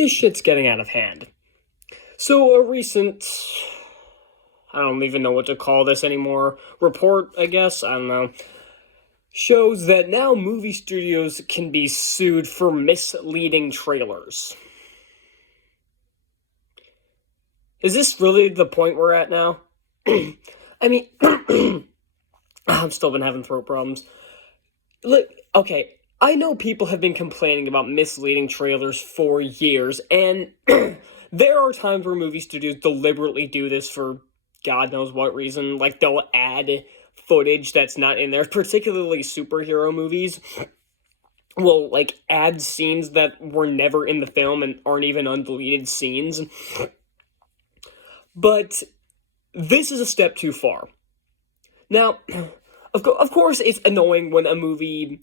this shit's getting out of hand. So a recent, I don't even know what to call this anymore, report, I guess, I don't know, shows that now movie studios can be sued for misleading trailers. Is this really the point we're at now? I mean, I've still been having throat problems. Look, okay, I know people have been complaining about misleading trailers for years, and there are times where movie studios deliberately do this for God knows what reason. Like, they'll add footage that's not in there, particularly superhero movies. Will, like, add scenes that were never in the film and aren't even undeleted scenes. But this is a step too far. Now, of course, it's annoying when a movie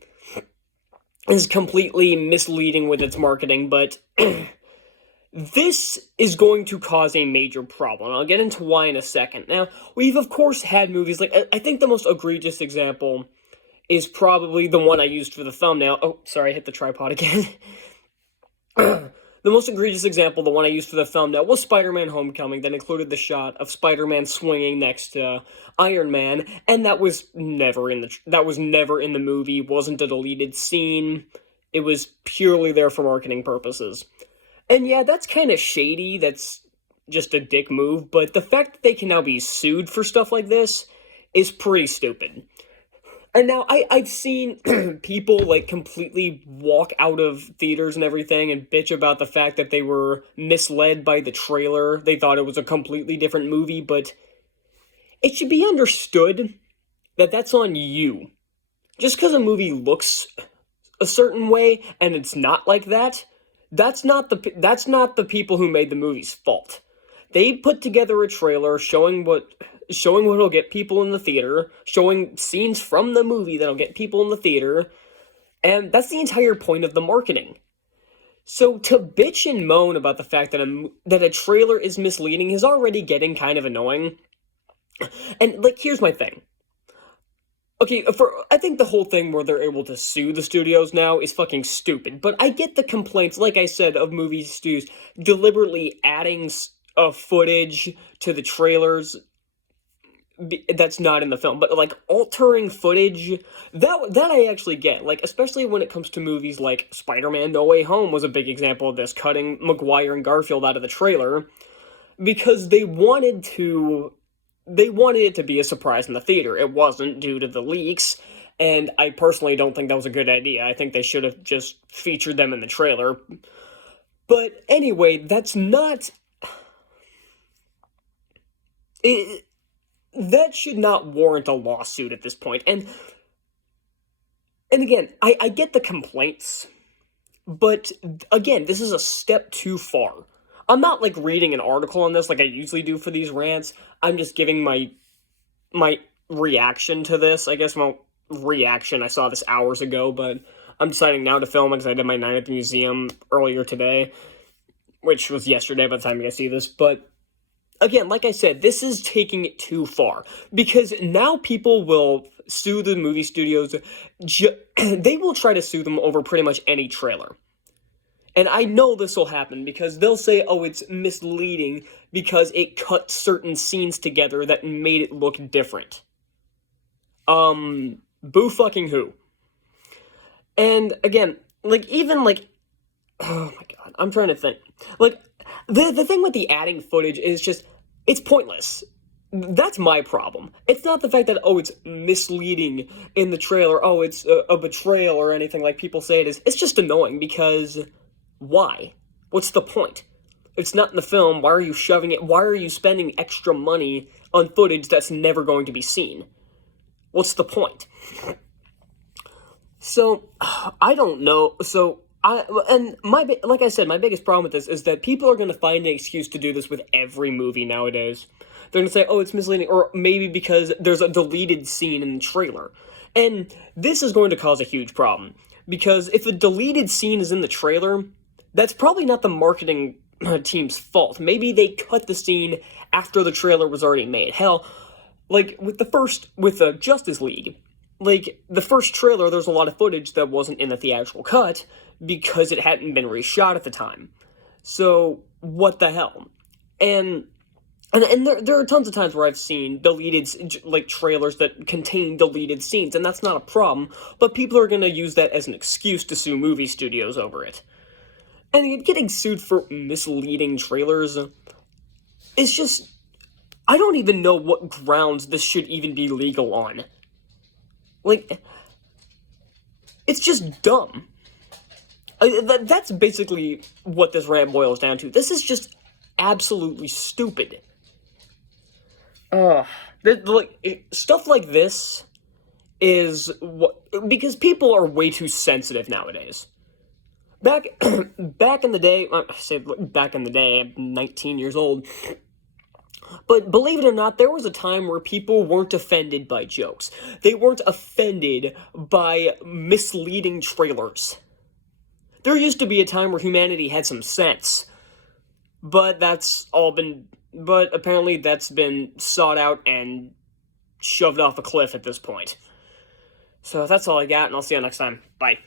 is completely misleading with its marketing, but this is going to cause a major problem. I'll get into why in a second. Now, we've of course had movies like, I think the most egregious example is probably the one I used for the thumbnail. Oh, sorry, I hit the tripod again. The most egregious example, the one I used for the thumbnail, was Spider-Man Homecoming, that included the shot of Spider-Man swinging next to Iron Man, and that was never in the movie, wasn't a deleted scene. It was purely there for marketing purposes. And yeah, that's kind of shady, that's just a dick move, but the fact that they can now be sued for stuff like this is pretty stupid. And now, I've seen people, like, completely walk out of theaters and everything and bitch about the fact that they were misled by the trailer. They thought it was a completely different movie, but it should be understood that that's on you. Just because a movie looks a certain way and it's not like that, that's not the people who made the movie's fault. They put together a trailer showing what'll get people in the theater, showing scenes from the movie that'll get people in the theater, and that's the entire point of the marketing. So to bitch and moan about the fact that a trailer is misleading is already getting kind of annoying. And, like, here's my thing. Okay, I think the whole thing where they're able to sue the studios now is fucking stupid, but I get the complaints, like I said, of movie studios deliberately adding footage to the trailers that's not in the film, but, like, altering footage, that I actually get, like, especially when it comes to movies like Spider-Man No Way Home was a big example of this, cutting Maguire and Garfield out of the trailer, because they wanted it to be a surprise in the theater. It wasn't, due to the leaks, and I personally don't think that was a good idea. I think they should have just featured them in the trailer. But anyway, that's not... that should not warrant a lawsuit at this point. And again, I get the complaints, but again, this is a step too far. I'm not, like, reading an article on this like I usually do for these rants. I'm just giving my reaction to this. I guess, well, reaction, I saw this hours ago, but I'm deciding now to film it because I did my night at the museum earlier today, which was yesterday by the time you guys see this, but again, like I said, this is taking it too far, because now people will sue the movie studios, they will try to sue them over pretty much any trailer. And I know this will happen, because they'll say, oh, it's misleading because it cut certain scenes together that made it look different. Boo fucking who. And again, like, even, like, oh my god, I'm trying to think. Like, the thing with the adding footage is just, it's pointless. That's my problem. It's not the fact that, oh, it's misleading in the trailer, oh, it's a betrayal or anything like people say it is. It's just annoying, because why? What's the point? It's not in the film, why are you shoving it? Why are you spending extra money on footage that's never going to be seen? What's the point? So, I don't know. So, like I said, my biggest problem with this is that people are going to find an excuse to do this with every movie nowadays. They're going to say, oh, it's misleading, or maybe because there's a deleted scene in the trailer. And this is going to cause a huge problem, because if a deleted scene is in the trailer, that's probably not the marketing team's fault. Maybe they cut the scene after the trailer was already made. Hell, like, with Justice League, like, the first trailer, there's a lot of footage that wasn't in the theatrical cut, because it hadn't been reshot at the time. So, what the hell? And there are tons of times where I've seen deleted, like, trailers that contain deleted scenes, and that's not a problem, but people are gonna use that as an excuse to sue movie studios over it. And getting sued for misleading trailers is just... I don't even know what grounds this should even be legal on. Like, it's just dumb. That's basically what this rant boils down to. This is just absolutely stupid. Stuff like this is what... Because people are way too sensitive nowadays. Back in the day, I say back in the day, I'm 19 years old, but believe it or not, there was a time where people weren't offended by jokes. They weren't offended by misleading trailers. There used to be a time where humanity had some sense, but but apparently that's been sought out and shoved off a cliff at this point. So that's all I got, and I'll see you next time. Bye.